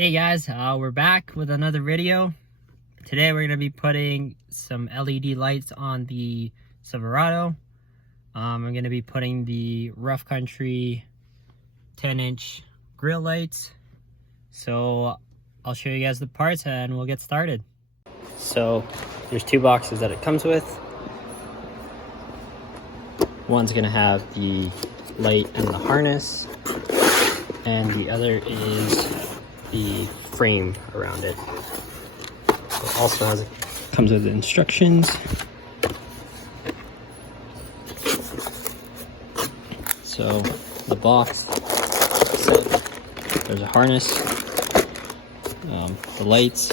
Hey guys, we're back with another video. Today we're going to be putting some LED lights on the Silverado. I'm going to be putting the Rough Country 10-inch grill lights. So I'll show you guys the parts and we'll get started. So there's two boxes that it comes with. One's going to have the light and the harness, and the other is the frame around it. It also comes with instructions. So the box, there's a harness, the lights,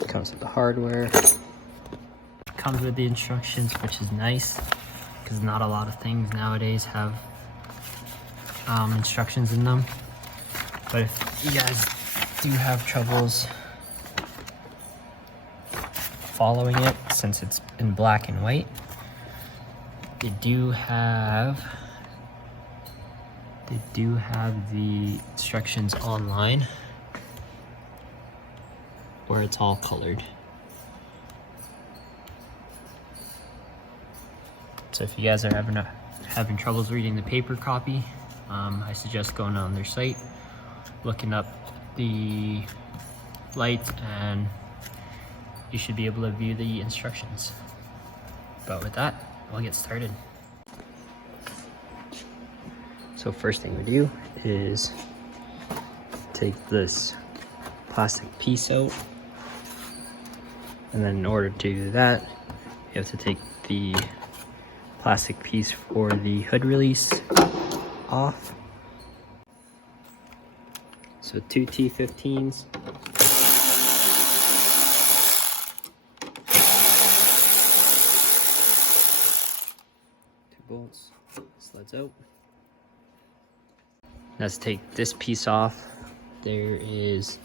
it comes with the hardware, it comes with the instructions, which is nice because not a lot of things nowadays have instructions in them. But if you guys do have troubles following it, since it's in black and white, they do have the instructions online where it's all colored. So if you guys are having troubles reading the paper copy, I suggest going on their site, looking up the lights, and you should be able to view the instructions. But with that, we'll get started. So first thing we do is take this plastic piece out, and then in order to do that, you have to take the plastic piece for the hood release off. So two T15s. Two bolts, slides out. Let's take this piece off. It's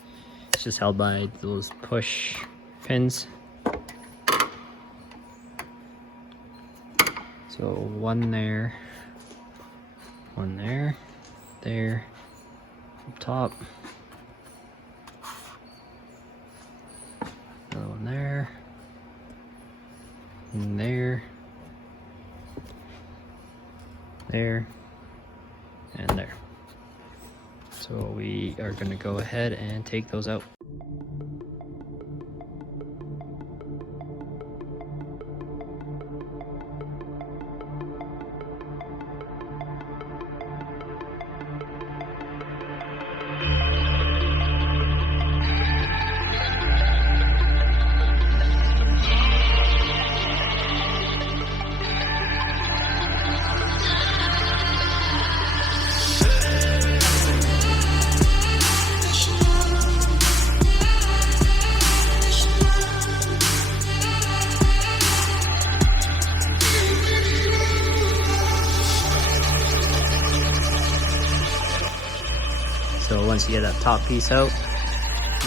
just held by those push pins. So one there, there, up top, another one there, and there, and there. So we are going to go ahead and take those out. So once you get that top piece out,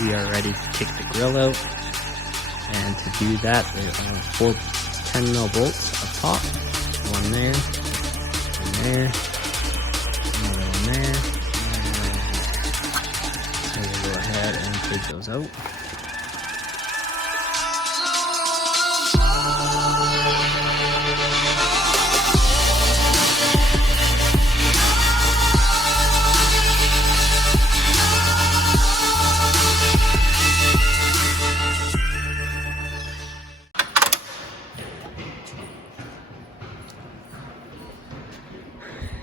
we are ready to take the grill out. And to do that, there are 4 10mm bolts up top. One there, another one there. So we'll go ahead and take those out.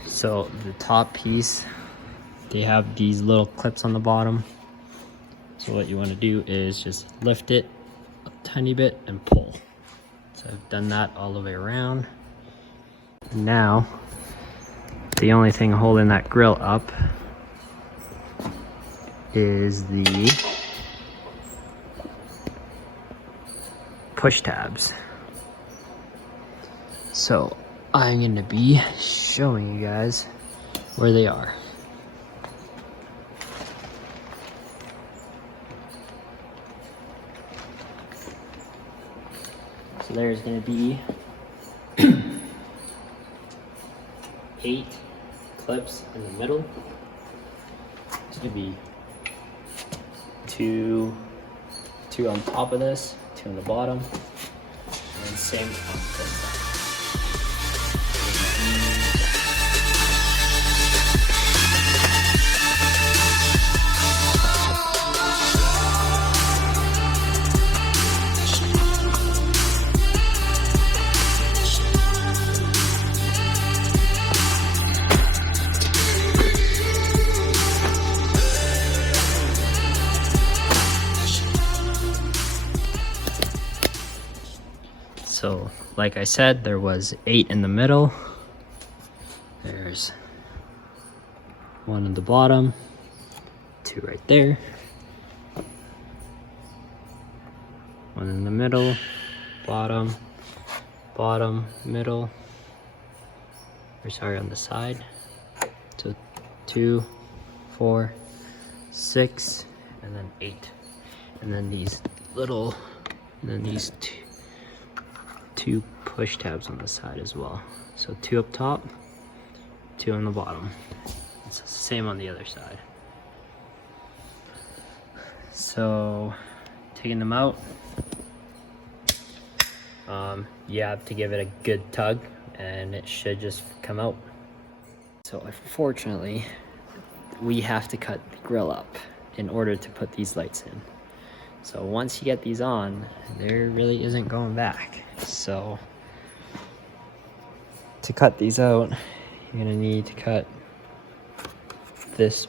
So the top piece, they have these little clips on the bottom. So what you want to do is just lift it a tiny bit and pull. So I've done that all the way around. Now, the only thing holding that grill up is the push tabs. So I'm going to be showing you guys where they are. So there's going to be 8 clips in the middle. It's gonna be two on top of this, 2 on the bottom, and then same on the back. So, like I said, there was 8 in the middle. There's 1 in the bottom, 2 right there, 1 in the middle, bottom, bottom, middle, or sorry, on the side. So 2, 4, 6, and then 8. And then these little, and then these two push tabs on the side as well. So 2 up top, 2 on the bottom. It's the same on the other side. So taking them out, you have to give it a good tug and it should just come out. So unfortunately, we have to cut the grill up in order to put these lights in. So once you get these on, there really isn't going back. So to cut these out, you're gonna need to cut this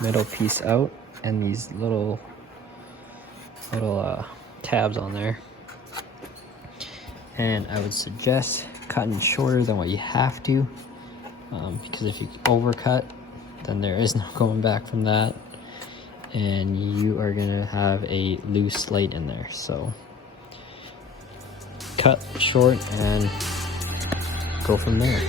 middle piece out and these little tabs on there. And I would suggest cutting shorter than what you have to, because if you overcut, then there is no going back from that, and you are gonna have a loose light in there. So cut short and go from there.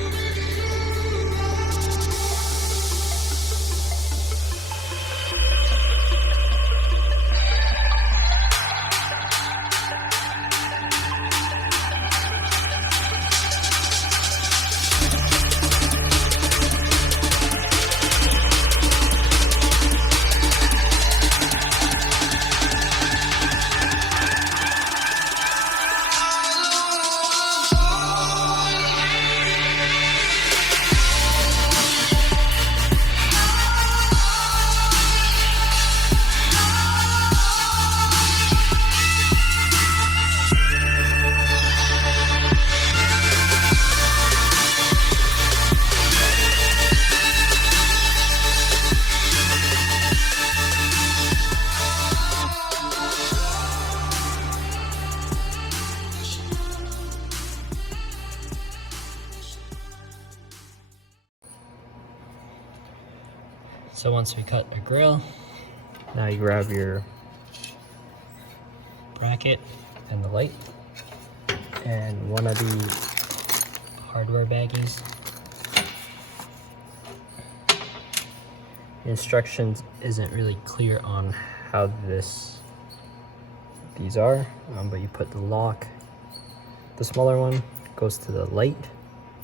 So once we cut our grill, now you grab your bracket and the light and one of the hardware baggies. The instructions isn't really clear on how these are, but you put the lock, the smaller one goes to the light,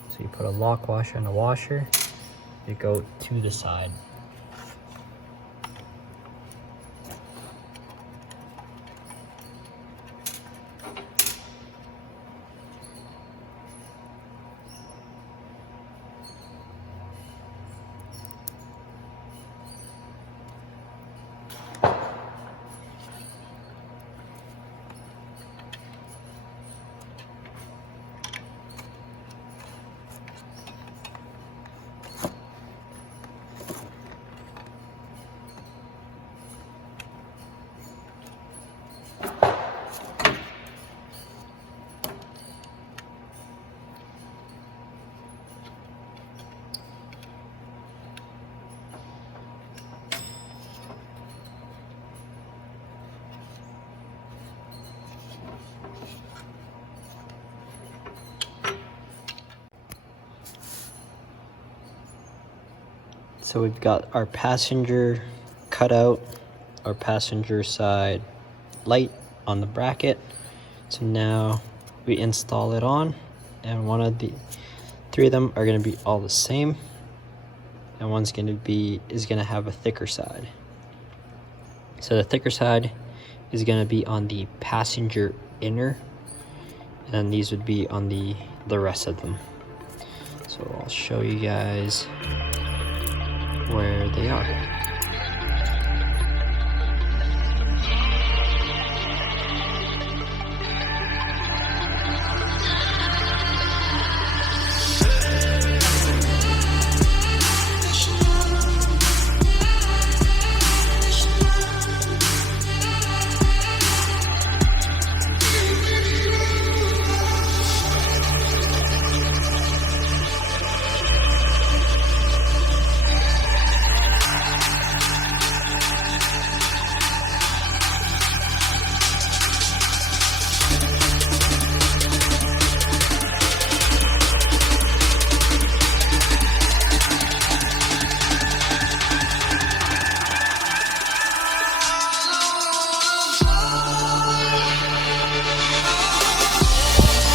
so you put a lock washer and a washer, they go to the side. So we've got our passenger cutout, our passenger side light on the bracket. So now we install it on, and one of the 3 of them are going to be all the same. and one's gonna have a thicker side. So the thicker side is gonna be on the passenger inner, and then these would be on the rest of them. So I'll show you guys where they are.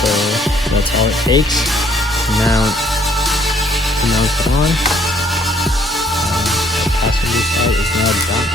So that's all it takes to mount it on. The passenger side is now done.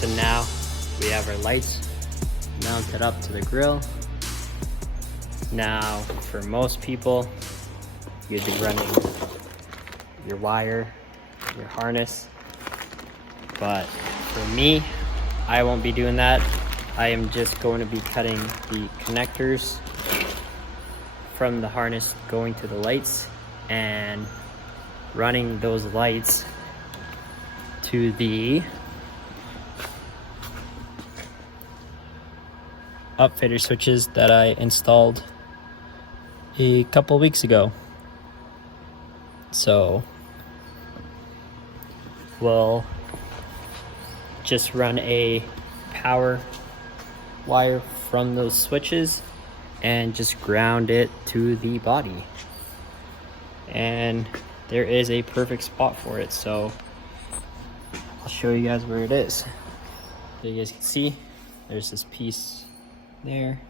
So now we have our lights mounted up to the grill. Now for most people, you'd be running your wire, your harness, but for me, I won't be doing that. I am just going to be cutting the connectors from the harness going to the lights and running those lights to the upfitter switches that I installed a couple weeks ago. So we'll just run a power wire from those switches and just ground it to the body, and there is a perfect spot for it. So I'll show you guys where it is. So you guys can see there's this piece there,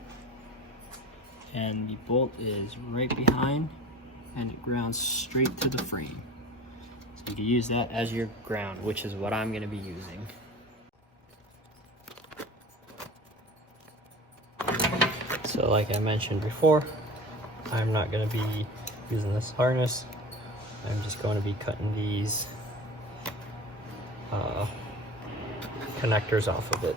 and the bolt is right behind, and it grounds straight to the frame. So you can use that as your ground, which is what I'm going to be using. So like I mentioned before, I'm not going to be using this harness. I'm just going to be cutting these connectors off of it.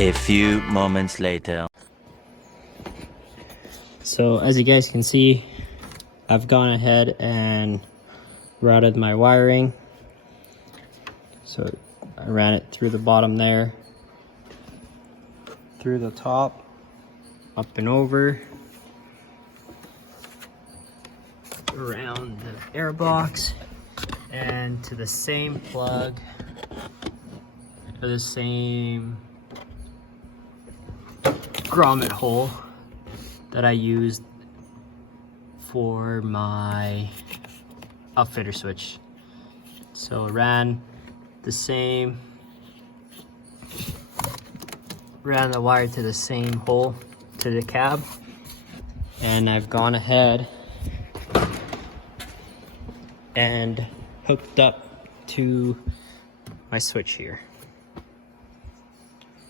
A few moments later. So as you guys can see, I've gone ahead and routed my wiring. So I ran it through the bottom there, through the top, up and over, around the air box, and to the same plug, or the same grommet hole that I used for my outfitter switch. So I ran the wire to the same hole to the cab, and I've gone ahead and hooked up to my switch here.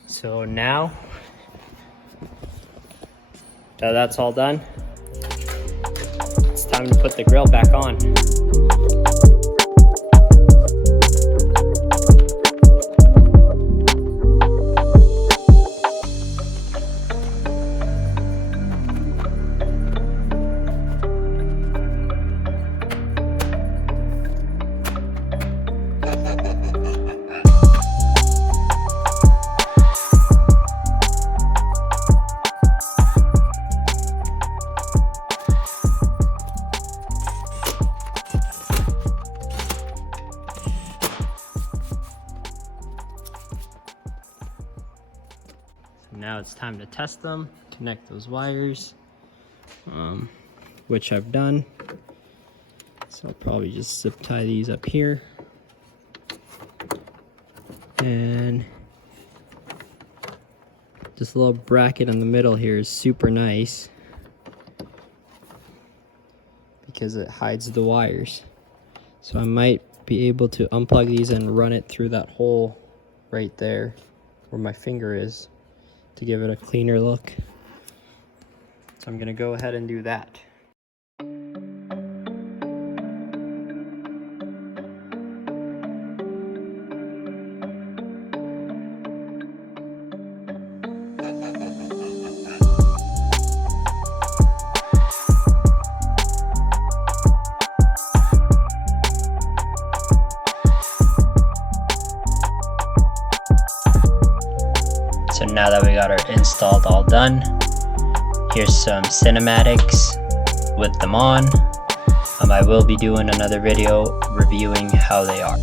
So now that that's all done, it's time to put the grill back on. Now it's time to test them, connect those wires, which I've done. So I'll probably just zip tie these up here. And this little bracket in the middle here is super nice because it hides the wires. So I might be able to unplug these and run it through that hole right there where my finger is, to give it a cleaner look. So I'm gonna go ahead and do that. So now that we got our installed all done, here's some cinematics with them on. I will be doing another video reviewing how they are.